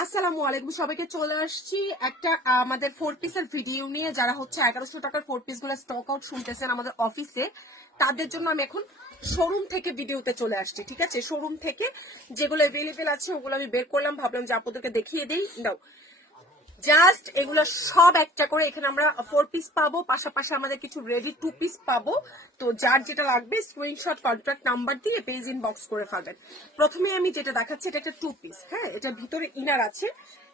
আসসালামু আলাইকুম, সবাইকে চলে আসছি একটা আমাদের 4 পিসের ভিডিও নিয়ে। যারা হচ্ছে 1100 টাকার 4 পিস গুলো স্টক আউট শুনতেছেন আমাদের অফিসে, তাদের জন্য আমি এখন শোরুম থেকে ভিডিওতে চলে আসছি। ঠিক আছে, শোরুম থেকে যেগুলো অ্যাভেলেবেল আছে ওগুলো আমি বের করলাম, ভাবলাম যে আপনাদেরকে দেখিয়ে দেই। দাও জাস্ট এগুলো সব একটা করে এখানে আমরা 4 পিস পাবো, পাশাপাশি আমাদের কিছু রেডি 2 পিস পাবো। তো যার যেটা লাগবে স্ক্রিনশট কন্ট্রাক্ট নাম্বার দিয়ে পেজ ইনবক্স করে ফেলবেন। প্রথমে আমি যেটা দেখাচ্ছি এটা একটা 2 পিস। হ্যাঁ, এটার ভিতরে ইনার আছে,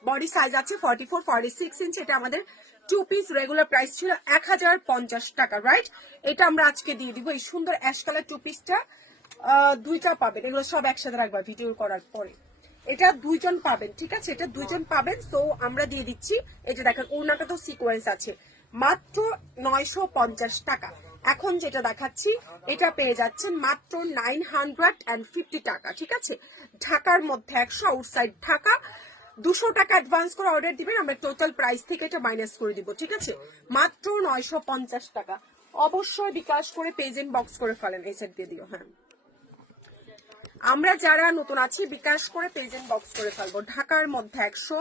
বডি সাইজ আছে 44-46 ইঞ্চি। এটা আমাদের 2 পিস, রেগুলার প্রাইস ছিল 1050 টাকা, রাইট? এটা আমরা আজকে দিয়ে দিব। এই সুন্দর অ্যাশ কালার 2 পিসটা দুইটা পাবেন, এগুলো সব একসাথে রাখবা ভিডিও করার পরে। এটা দুইজন পাবেন, ঠিক আছে, এটা দুইজন পাবেন। সো আমরা দিয়ে দিচ্ছি, এই যে দেখেন ওড়নাটা তো সিকোয়েন্স আছে, মাত্র 950 টাকা। এখন যেটা দেখাচ্ছি এটা পেয়ে যাচ্ছেন মাত্র 950 টাকা। ঠিক আছে, ঢাকার মধ্যে 100, আউটসাইড ঢাকা 200 টাকা অ্যাডভান্স করে অর্ডার দিবেন, আমরা টোটাল প্রাইস থেকে এটা মাইনাস করে দিব। ঠিক আছে, মাত্র 950 টাকা। অবশ্যই বিকাশ করে পেজ ইনবক্স করে ফেলেন। এই সেট দিয়ে দিও। হ্যাঁ, আমরা যারা নতুন আছি বিকাশ করে পেজ ইনবক্স করে ফেলবো। ঢাকার মধ্যে 100,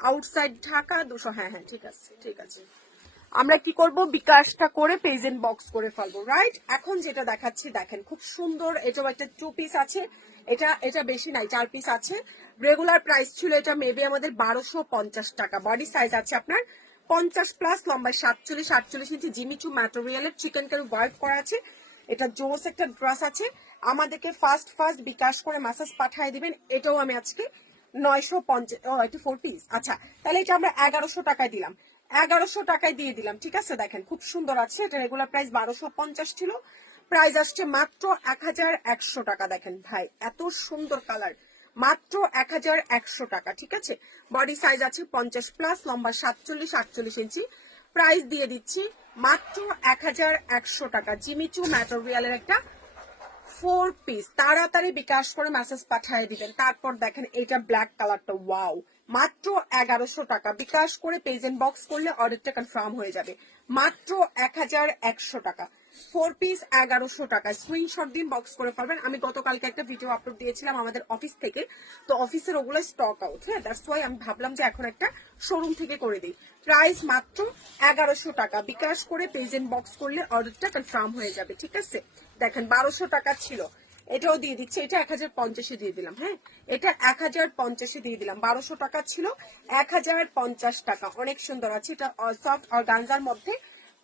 আউটসাইড ঢাকা 200। হ্যাঁ হ্যাঁ, ঠিক আছে ঠিক আছে। আমরা কি করব, বিকাশটা করে পেজ ইনবক্স করে ফেলবো, রাইট? এখন যেটা দেখাচ্ছি দেখেন, খুব সুন্দর। এটাও একটা 2 পিস আছে, এটা বেশি নাই, 4 পিস আছে। রেগুলার প্রাইস ছিল এটা মেবি আমাদের 1250 টাকা। বডি সাইজ আছে আপনার 50+, লম্বায় 47-48 ইঞ্চি। জিমিচু ম্যাটেরিয়ালের চিকেন কারি ওয়ার্ক করা আছে। এটা জোস একটা ড্রেস আছে। আমাদেরকে ফার্স্ট বিকাশ করে মেসেজ পাঠিয়ে দিবেন। এটাও আমি আজকে 950, এটা 4 পিস। আচ্ছা, তাহলে এটা আমরা 1100 টাকায় দিলাম, 1100 টাকায় দিয়ে দিলাম। ঠিক আছে, দেখেন খুব সুন্দর আছে। এটা রেগুলার প্রাইস 1250 ছিল, প্রাইস আসছে মাত্র 1100 টাকা। দেখেন ভাই, এত সুন্দর কালার, মাত্র 1100 টাকা। ঠিক আছে, বডি সাইজ আছে 50+, লম্বা 47-48 ইঞ্চি। প্রাইস দিয়ে দিচ্ছি মাত্র 1100 টাকা। জিমিচু ম্যাটেরিয়ালের একটা 4 পিস। তাড়াতাড়ি বিকাশ করে মেসেজ পাঠিয়ে দিবেন। তারপর দেখেন এটা ব্ল্যাক কালারটা, ওয়াও, মাত্র 1100 টাকা। বিকাশ করে পেজ ইনবক্স করলে অর্ডারটা কনফার্ম হয়ে যাবে। মাত্র 1100 টাকা 4 পিস, 1100 টাকা। স্ক্রিনশট দিন, বক্স করে পারবেন। আমি গতকালকে একটা ভিডিও আপলোড দিয়েছিলাম আমাদের অফিস থেকে, তো অফিসের ওগুলো স্টক আউট। হ্যাঁ, দ্যাটস ওয়াই আমি ভাবলাম যে এখন একটা শোরুম থেকে করে দিই। প্রাইস মাত্র 1100 টাকা। বিকাশ করে পেজ ইনবক্স করলে অর্ডারটা কনফার্ম হয়ে যাবে। ঠিক আছে, দেখেন 1200 টাকা ছিল, এটাও দিয়ে দিচ্ছে। এটা 1050 দিয়ে দিলাম। হ্যাঁ, এটা 1050 দিয়ে দিলাম। 1200 টাকা ছিল, 1050 টাকা। অনেক সুন্দর আছে এটা, সফট অর্গানজার মধ্যে।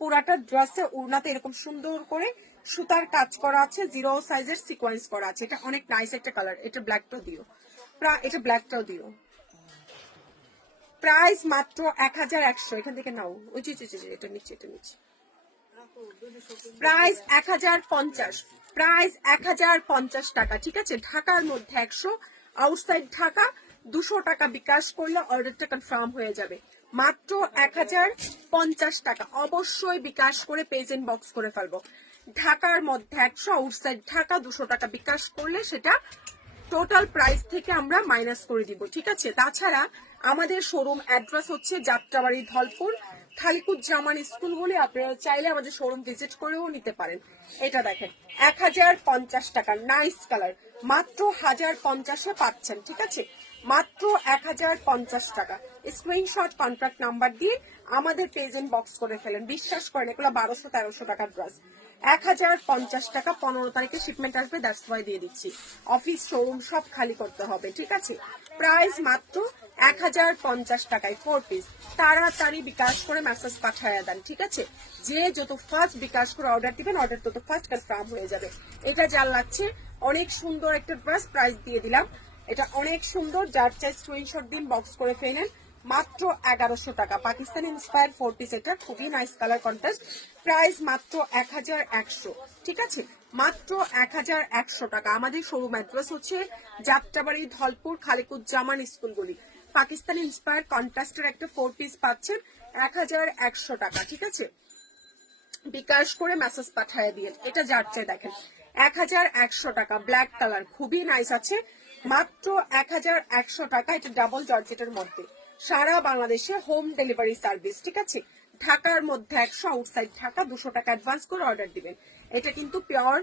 পুরাটা ড্রেসে উড়নাতে এরকম সুন্দর করে সুতার কাজ করা আছে, 0 সাইজের সিকোয়েন্স করা আছে। এটা অনেক নাইস একটা কালার। এটা ব্ল্যাকটাও দিও, এটা ব্ল্যাকটাও দিও। প্রাইস মাত্র 1100। এখান থেকে নাও, ওই যে এটা নিচে, এটা নিচে। প্রাইস 1050, প্রাইস 1050 টাকা। ঠিক আছে, ঢাকার মধ্যে 100, আউটসাইড ঢাকা 200 টাকা। বিকাশ করলে অর্ডারটা কনফার্ম হয়ে যাবে। মাত্র 1050 টাকা। অবশ্যই বিকাশ করে পেজ ইনবক্স করে ফেলবো। ঢাকার মধ্যে 100, আউটসাইড ঢাকা 200 টাকা। বিকাশ করলে সেটা টোটাল প্রাইস থেকে আমরা মাইনাস করে দিব। ঠিক আছে, তাছাড়া আমাদের শোরুম অ্যাড্রেস হচ্ছে যাত্রাবাড়ি, ধলপুর, খালিকুজ্জামান স্কুল বলে। আপনারা চাইলে আমাদের শোরুম ভিজিট করেও নিতে পারেন। এটা দেখেন 1050 টাকা, নাইস কালার, মাত্র 1050-এ পাচ্ছেন। ঠিক আছে, মাত্র 1050 টাকা। স্ক্রিনশট কন্ট্রাক্ট নাম্বার দিয়ে আমাদের পেজ ইনবক্স করে ফেলেন। বিশ্বাস করেন এগুলো 1200-1300 টাকার ড্রেস। 1050 টাকা, 15 তারিখে শিপমেন্ট আসবে, দ্যাটস ওয়াই দিয়ে দিচ্ছি। অফিস শোরুম সব খালি করতে হবে। ঠিক আছে, প্রাইস মাত্র 1050 টাকায় 4 পিস। তাড়াতাড়ি বিকাশ করে মেসেজ পাঠাইয়া দেন। ঠিক আছে, যে যত ফার্স্ট বিকাশ করে অর্ডার দিবেন, অর্ডার তত ফার্স্ট কনফার্ম হয়ে যাবে। এটা যার লাগছে, অনেক সুন্দর একটা ড্রেস, প্রাইস দিয়ে দিলাম। এটা অনেক সুন্দর, যার চাই স্ক্রিনশট দিন, বক্স করে ফেলেন। মাত্র 1100 টাকা। পাকিস্তানি ইন্সপায়ার 4 পিস, এটা খুবই নাইস কালার কন্ট্রাস্ট। প্রাইস মাত্র 1100। ঠিক আছে, মাত্র 1100 টাকা। আমাদের শোরুম অ্যাড্রেস হচ্ছে যাত্রাবাড়ি, ধলপুর, খালিকুজ্জামান স্কুলগুলি। পাকিস্তানি ইন্সপায়ার কন্ট্রাস্টের একটা 4 পিস পাচ্ছেন 1100 টাকা। ঠিক আছে, বিকাশ করে মেসেজ পাঠিয়ে দিয়ে। এটা যার চাই দেখেন 1100 টাকা, ব্ল্যাক কালার, খুবই নাইস আছে। মাত্র 1100 টাকা। এটা ডাবল জর্জেটের মধ্যে, সারা বাংলাদেশে হোম ডেলিভারি সার্ভিস। ঠিক আছে, ঢাকার মধ্যে 100, আউটসাইড ঢাকা 200 টাকা অ্যাডভান্স করে অর্ডার দিবেন। এটা কিন্তু পিওর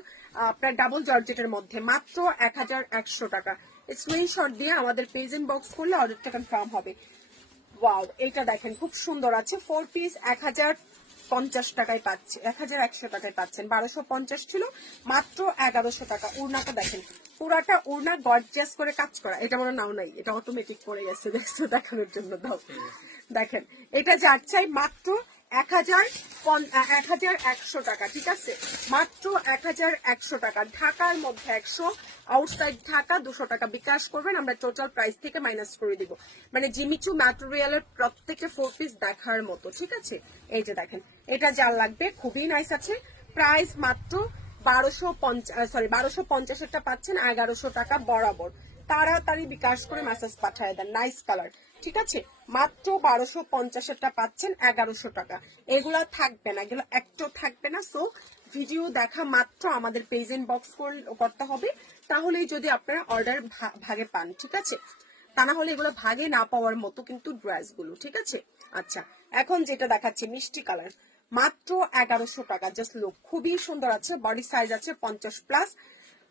আপনার ডাবল জর্জেটের মধ্যে, মাত্র 1100 টাকা। স্ক্রিনশট দিয়ে আমাদের পেজ ইনবক্স করলে অর্ডারটা কনফার্ম হবে। ওয়াও, এটা দেখেন খুব সুন্দর আছে। 4 পিস 1050 টাকায় পাচ্ছে, 1100 টাকায় পাচ্ছেন। 1250 ছিল, মাত্র 1100 টাকা। উড়নাটা দেখেন, পুরাটা উড়না গর্জিয়াস করে কাজ করা। এটা মনে নাও নাই, এটা অটোমেটিক পড়ে গেছে, দেখছো দেখানোর জন্য দাও। দেখেন এটা যার চাই মাত্র 1100 টাকা, ঠিক আছে, মাত্র 1100 টাকা। ঢাকার মধ্যে 100, আউটসাইড ঢাকা 200 টাকা বিকাশ করবেন, আমরা টোটাল প্রাইস থেকে মাইনাস করে দিব। মানে জিমিচু ম্যাটেরিয়ালের প্রত্যেকটা 4 পিস দেখার মতো, ঠিক আছে। এই যে দেখেন, এটা যার লাগবে খুবই নাইস আছে। প্রাইস মাত্র 1250 একটা পাচ্ছেন 1100 টাকা বরাবর। তাড়াতাড়ি বিকাশ করে মেসেজ পাঠিয়ে দেন। নাইস কালার, ঠিক আছে, মাত্র 1250 পাচ্ছেন 1100 টাকা। এগুলা থাকবে না, এগুলো একটাও থাকবে না। সো ভিডিও দেখা মাত্র আমাদের পেজ ইনবক্স করতে হবে, তাহলেই যদি আপনারা অর্ডার ভাগে পান, ঠিক আছে। তা না হলে এগুলো ভাগে না পাওয়ার মতো কিন্তু ড্রেস গুলো, ঠিক আছে। আচ্ছা, এখন যেটা দেখাচ্ছি মিষ্টি কালার, মাত্র 1100 টাকা। জাস্ট লুক, খুবই সুন্দর আছে। বডি সাইজ আছে 50+,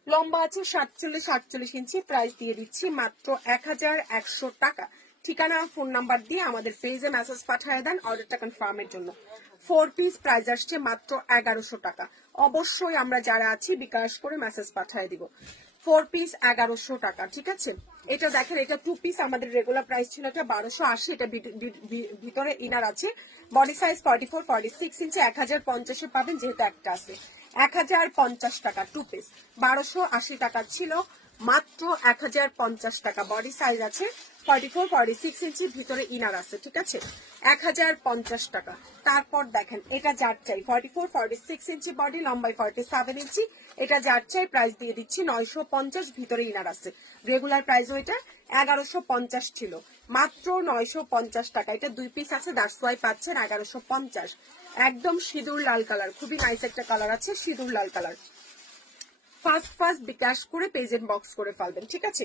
লম্বা আছে 47 ইঞ্চি। প্রাইস দিয়ে দিচ্ছি মাত্র 1100 টাকা। ঠিকানা ফোন নাম্বার দিয়ে আমাদের পেজে মেসেজ পাঠিয়ে দেন অর্ডারটা কনফার্মের জন্য। 4 পিস প্রাইস আসছে মাত্র 1100 টাকা। অবশ্যই আমরা যারা আছি বিকাশ করে মেসেজ পাঠিয়ে দিব। 4 পিস 1100 টাকা, ঠিক আছে। এটা দেখেন, এটা 2 পিস আমাদের রেগুলার প্রাইস ছিল এটা 1280। এটা ভিতরে ইনার আছে। বডি সাইজ 44-46 ইঞ্চি। 1050 পাবেন, যেহেতু একটা আছে। 1050 টাকা 2 পিস। 1280 টাকা ছিল, মাত্র 1050 টাকা। বডি সাইজ আছে 44-46 ইঞ্চি, ভিতরে ইনার আছে, ঠিক আছে। 1050 টাকা। তারপর দেখেন, এটা যার চাই 44-46 ইঞ্চি বডি, লম্বাই 47 ইঞ্চি। এটা যার চাই প্রাইস দিয়ে দিচ্ছি 950, ভিতরে ইনার আছে। রেগুলার প্রাইস ওইটা 1150 ছিল, মাত্র 950 টাকা। এটা 2 পিস আছে, দ্যাটস ওয়াই পাচ্ছেন 1150। একদম সিঁদুর লাল কালার, খুবই নাইস একটা কালার আছে, সিঁদুর লাল কালার। ফার্স্ট বিকাশ করে পেজ ইনবক্স করে ফেলবেন, ঠিক আছে।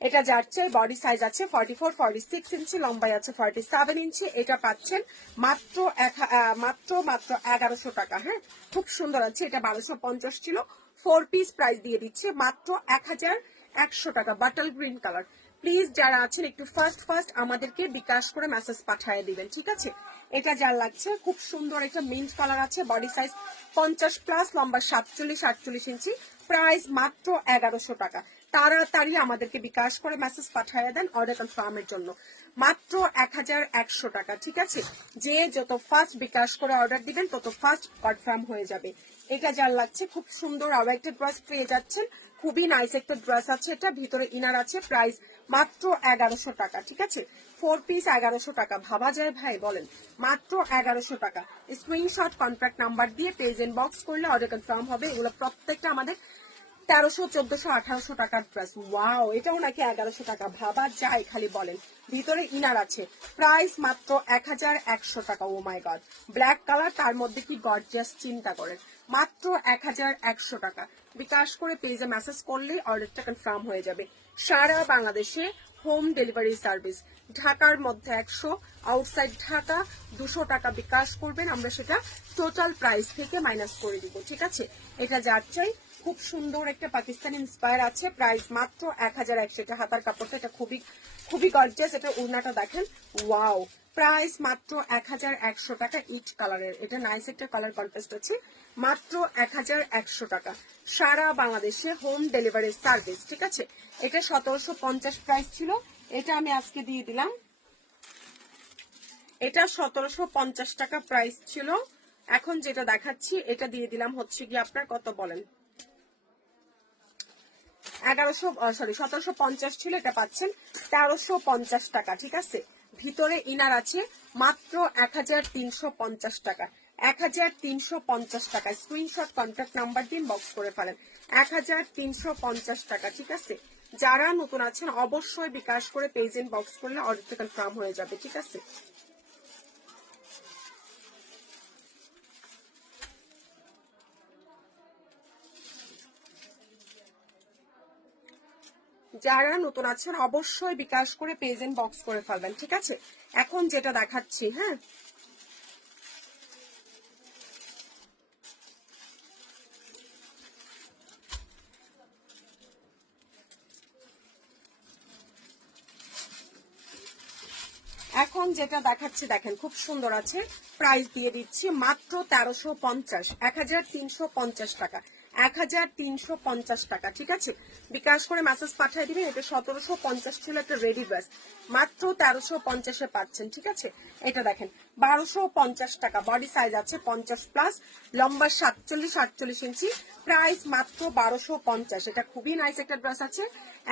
এটা যার চেয়ে বডি সাইজ আছে 44-46 ইঞ্চি, লম্বাই আছে 47 ইঞ্চি। এটা পাচ্ছেন মাত্র মাত্র 1100 টাকা। হ্যাঁ, খুব সুন্দর আছে। এটা 1250 ছিল। 4 পিস প্রাইস দিয়ে দিচ্ছে মাত্র 1100 টাকা। Bottle green colour. প্লিজ যারা আছেন একটু ফার্স্ট আমাদেরকে বিকাশ করে মেসেজ পাঠিয়ে দিবেন, ঠিক আছে। এটা যার লাগছে, খুব সুন্দর একটা মিন্ট কালার আছে। বডি সাইজ 50+, লম্বা 47-48 ইঞ্চি। প্রাইস মাত্র 1100 টাকা। তাড়াতাড়ি আমাদেরকে বিকাশ করে মেসেজ পাঠিয়ে দেন অর্ডার কনফার্মের জন্য। মাত্র 1100 টাকা, ঠিক আছে। যে যত ফার্স্ট বিকাশ করে অর্ডার দিবেন তত ফার্স্ট কনফার্ম হয়ে যাবে। এটা যার লাগছে, খুব সুন্দর আরো একটা ড্রেস পেয়ে যাচ্ছেন। খুবই নাইস একটা ড্রেস আছে, এটা ভিতরে ইনার আছে। প্রাইস মাত্র 1100 টাকা, ঠিক আছে। 4 পিস 1100 টাকা, ভাবা যায় ভাই বলেন? মাত্র 1100 টাকা। স্ক্রিনশট কন্ট্যাক্ট নাম্বার দিয়ে পেজ ইনবক্স করলে অর্ডার কনফার্ম হবে। এগুলো প্রত্যেকটা আমাদের 1300, 1400, 1800 টাকার ড্রেস। ওয়াও, এটাও নাকি 1100 টাকা, ভাবা যায় খালি বলেন। ভিতরে ইনার আছে। প্রাইস মাত্র 1100 টাকা। ও মাই গড, ব্ল্যাক কালার, তার মধ্যে কি গর্জিয়াস, চিন্তা করেন। মাত্র 1100 টাকা। বিকাশ করে পেজে মেসেজ করলে অর্ডারটা কনফার্ম হয়ে যাবে। সারা বাংলাদেশে হোম ডেলিভারি সার্ভিস। ঢাকার মধ্যে 100, আউটসাইড ঢাকা 200 টাকা বিকাশ করবেন, আমরা সেটা টোটাল প্রাইস থেকে মাইনাস করে দিব, ঠিক আছে। এটা যার চাই, খুব সুন্দর একটা পাকিস্তানি ইন্সপায়ার আছে। প্রাইস মাত্র 1100। এটা হাতার কাপড়টা, এটা খুবই গর্জিয়াস। এটা উড়নাটা দেখেন, ওয়াও। প্রাইস মাত্র 1100 টাকা। ইট কালারের, এটা নাইস একটা কালার কন্ট্রাস্ট আছে। মাত্র 1100 টাকা। সারা বাংলাদেশে হোম ডেলিভারি সার্ভিস, ঠিক আছে। এটা 1750 প্রাইস ছিল, এটা আমি আজকে দিয়ে দিলাম। এটা 1750 টাকা প্রাইস ছিল। এখন যেটা দেখাচ্ছি এটা দিয়ে দিলাম হচ্ছে কি আপনার কত বলেন, 1750 ছিল, এটা পাচ্ছেন 1350 টাকা, ঠিক আছে। ভিতরে ইনার আছে। মাত্র 1350 টাকা। 1350 টাকা। স্ক্রিনশট কন্ট্যাক্ট নাম্বার দিন, বক্স করে ফেলেন। 1350 টাকা, ঠিক আছে। যারা নতুন আছেন অবশ্যই বিকাশ করে পেজ ইনবক্স করলে অর্ডারটা কনফার্ম হয়ে যাবে, ঠিক আছে। যারা নতুন আছেন অবশ্যই বিকাশ করে পেজ ইনবক্স করে ফেলবেন, ঠিক আছে। এখন যেটা দেখাচ্ছি, হ্যাঁ, এখন যেটা দেখাচ্ছি দেখেন খুব সুন্দর আছে, প্রাইস দিয়ে দিচ্ছি মাত্র 1350, 1350 টাকা, 1350 টাকা। ঠিক আছে, বিকাশ করে মেসেজ পাঠিয়ে দিবেন। এটা 1750 ছিল একটা রেডি ড্রেস, মাত্র 1350-এ পাচ্ছেন। ঠিক আছে, এটা দেখেন 1250 টাকা, বডি সাইজ আছে 50+, লম্বা 47-48 ইঞ্চি, প্রাইস মাত্র 1250। এটা খুবই নাইস একটা ড্রেস আছে।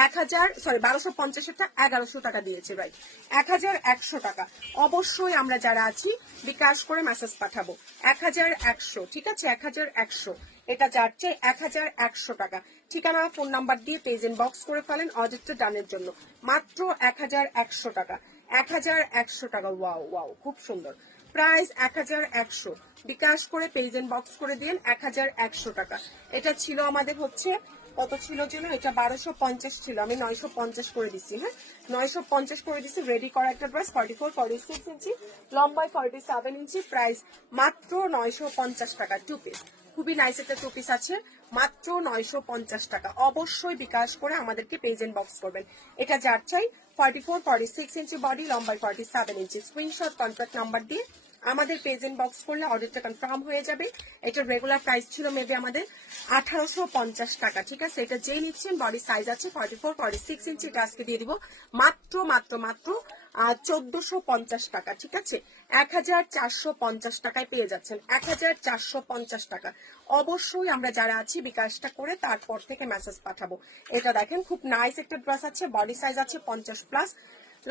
1250 এটা 1100 টাকা দিয়েছে, রাইট, 1100 টাকা। অবশ্যই আমরা যারা আছি বিকাশ করে মেসেজ পাঠাবো 1100। ঠিক আছে, 1100, এটা যাচ্ছে 1100 টাকা। ঠিকানা ফোন নাম্বার দিয়ে পেজ ইনবক্স করে ফেলেন অর্ডারটা ডানের জন্য, মাত্র 1100 টাকা, 1100 টাকা। ওয়াও ওয়াও, খুব সুন্দর প্রাইস, 1100। বিকাশ করে পেজ ইনবক্স করে দিন 1100 টাকা। এটা ছিল আমাদের হচ্ছে কত ছিল যেন, এটা 1250 ছিল, আমি 950 করে দিচ্ছি। হ্যাঁ, 950 করে দিচ্ছি। রেডি করা একটা ড্রেস, 44-46 ইঞ্চি, লম্বায় 47 ইঞ্চি, প্রাইস মাত্র 950 টাকা। 2 পিস, খুবই নাইস একটা 2 পিস আছে, মাত্র 950 টাকা। অবশ্যই বিকাশ করে আমাদেরকে পেজ ইনবক্স করবেন। এটা যার চাই 44-46 ইঞ্চি বডি, লম্বায় 47 ইঞ্চি, স্ক্রিনশট কন্ট্যাক্ট নাম্বার দিয়ে আমাদের পেজ ইনবক্স করলে অর্ডারটা কনফার্ম হয়ে যাবে। এটা রেগুলার প্রাইস ছিল মেবি আমাদের 1850 টাকা। ঠিক আছে, এটা যেই নিচ্ছেন বডি সাইজ আছে 44-46 ইঞ্চি, এটা আজকে দিয়ে দিব মাত্র মাত্র মাত্র 1450 টাকা। ঠিক আছে, 1450 টাকায় পেয়ে যাচ্ছেন, 1450 টাকা। অবশ্যই আমরা যারা আছি বিকাশটা করে তারপর থেকে মেসেজ পাঠাবো। এটা দেখেন খুব নাইস একটা ড্রেস আছে, বডি সাইজ আছে 50+,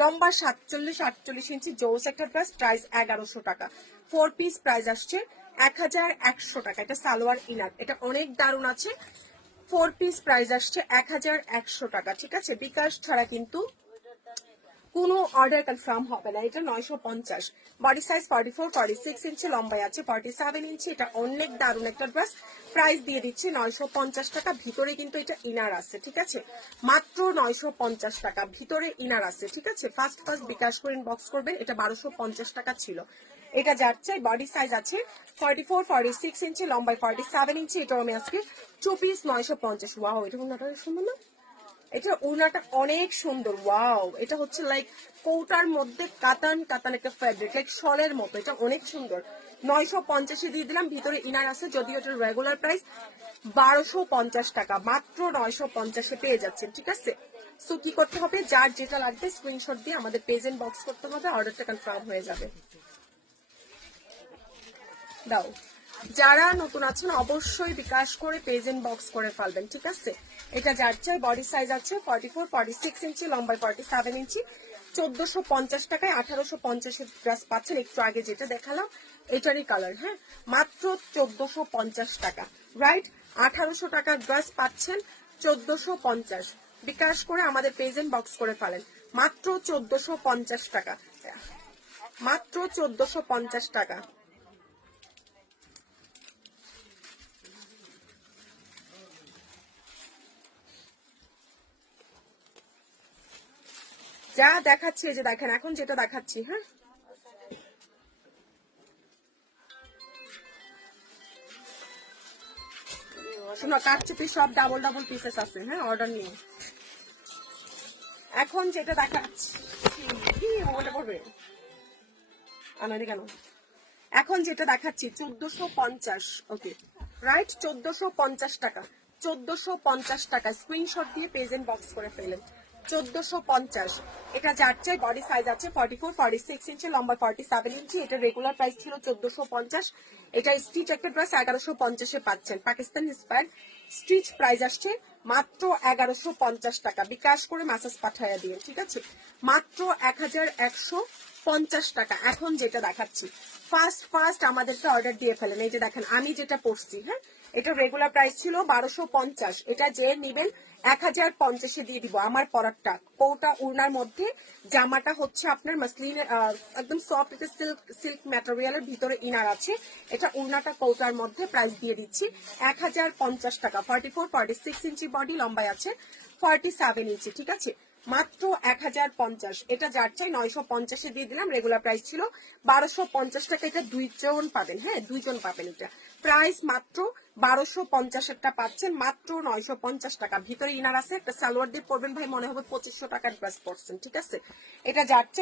লম্বা 47-48 ইঞ্চি, জোস একটা ড্রেস, প্রাইস 1100 টাকা। 4 পিস, প্রাইস আসছে 1100 টাকা। এটা সালোয়ার ইনার, এটা অনেক দারুণ আছে। 4 পিস, প্রাইস আসছে 1100 টাকা। ঠিক আছে, বিকাশ ছাড়া কিন্তু কোনো অর্ডার কনফার্ম হবে না। এটা 950, বডি সাইজ 44-46 ইঞ্চি, লম্বায় আছে 47 ইঞ্চি। এটা অনেক দারুণ একটা ড্রেস, প্রাইস দিয়ে দিচ্ছি 950 টাকা। ভিতরে কিন্তু এটা ইনার আছে। ঠিক আছে, মাত্র 950 টাকা, ভিতরে ইনার আছে। ঠিক আছে, ফার্স্ট বিকাশ করে ইনবক্স করবেন। এটা 1250 টাকা ছিল। এটা যাচ্ছে বডি সাইজ আছে 44-46 ইঞ্চি, লম্বায় 47 ইঞ্চি। এটাও আমি আজকে 2 পিস 950। ওয়াও, এটা কোনটা সুন্দর না? এটা ওড়নাটা অনেক সুন্দর। ওয়াও, এটা হচ্ছে লাইক কৌটার মধ্যে কাতান কাতান একটা ফ্যাব্রিক, লাইক শলের মতো। এটা অনেক সুন্দর। 950-এ দিয়ে দিলাম, ভিতরে ইনার আছে। যদিও এটা রেগুলার প্রাইস 1250 টাকা, মাত্র 950-এ পেয়ে যাচ্ছেন। ঠিক আছে, সো কি করতে হবে, যার যেটা লাগবে স্ক্রিনশট দিয়ে আমাদের পেজ ইনবক্স করতে হবে, অর্ডারটা কনফার্ম হয়ে যাবে। দাও, যারা নতুন আছেন অবশ্যই বিকাশ করে পেজ ইনবক্স করে ফেলবেন। ঠিক আছে, এটা যার চাই বডি সাইজ আছে 44-46 ইঞ্চি, লম্বায় 47 ইঞ্চি, 1450 টাকায় 1850-এর ড্রেস পাচ্ছেন। একটু আগে যেটা দেখালাম এটারই কালার। হ্যাঁ, মাত্র 1450 টাকা, রাইট, 1800 টাকার ড্রেস পাচ্ছেন 1450। বিকাশ করে আমাদের পেজ ইনবক্স করে ফেলেন, মাত্র 1450 টাকা, মাত্র 1450 টাকা। যা দেখাচ্ছি, এই যে দেখেন এখন যেটা দেখাচ্ছি। হ্যাঁ, শোনো, কাটচুপি সব ডাবল ডাবল পিসেস আছে। হ্যাঁ, অর্ডার নিয়ে এখন যেটা দেখাচ্ছি, কি ওটা করবে আনারি কেন, এখন যেটা দেখাচ্ছি 1450। ওকে, রাইট, 1450 টাকা, 1450 টাকা। স্ক্রিনশট দিয়ে পেজ ইনবক্স করে ফেলেন, 1450। এটা যার চাই বডি সাইজ আছে 44-46 ইঞ্চি, লম্বা 47 ইঞ্চি। এটা রেগুলার প্রাইস ছিল 1450। এটা স্টিচ একটা ড্রেস 1150-এ পাচ্ছেন, পাকিস্তান ইন্সপায়ার্ড স্টিচ। প্রাইস আসছে মাত্র 1150 টাকা। বিকাশ করে মেসেজ পাঠাইয়া দিয়ে। ঠিক আছে, মাত্র 1150 টাকা। এখন যেটা দেখাচ্ছি ফার্স্ট আমাদেরকে অর্ডার দিয়ে ফেলেন। এই যে দেখেন আমি যেটা পড়ছি। হ্যাঁ, এটা রেগুলার প্রাইস ছিল 1250। এটা যে নিবেন 1050-এ দিয়ে দিব। আমার পরারটা কোটা উড়নার মধ্যে, জামাটা হচ্ছে আপনার মাসলিনের একদম সফট একটা সিল্ক ম্যাটেরিয়ালের, ভিতরে ইনার আছে। এটা উড়নাটা কোটার মধ্যে, প্রাইস দিয়ে দিচ্ছি 1050 টাকা। 44-46 ইঞ্চি বডি, লম্বায় আছে 47 ইঞ্চি। ঠিক আছে, মাত্র 1050। এটা যার চাই 950-এ দিয়ে দিলাম। রেগুলার প্রাইস ছিল 1250 টাকা। এটা 2 জন পাবেন। হ্যাঁ, 2 জন পাবেন। এটা প্রাইস মাত্র 1250-এরটা পাচ্ছেন মাত্র 950 টাকা। ভিতরে ইনার আছে, একটা সালোয়ার দিয়ে পরবেন ভাই, মনে হবে 2500 টাকার ড্রেস পরছেন। ঠিক আছে, এটা যাচ্ছে